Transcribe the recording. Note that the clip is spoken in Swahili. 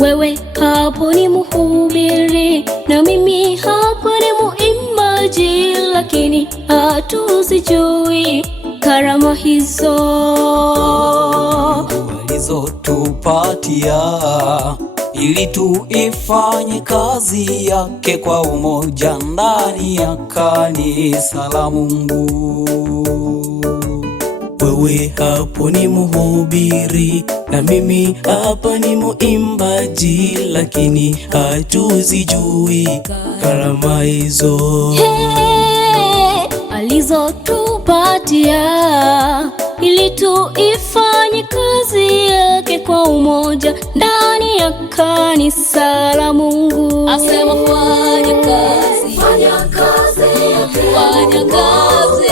Wewe hapo ni mhubiri na mimi hapa ni muimbaji, lakini hatuzijui karama hizo alizotupatia ili tuifanye kazi yake kwa umoja ndani ya kanisa la Mungu. Wewe hapo ni mhubiri na mimi hapa ni muimbaji, lakini hatuzijui karama hizo alizotupatia ili tuifanye kazi yake kwa umoja ndani ya kanisa la Mungu. Asema fanya kazi, fanya kazi, fanya kazi.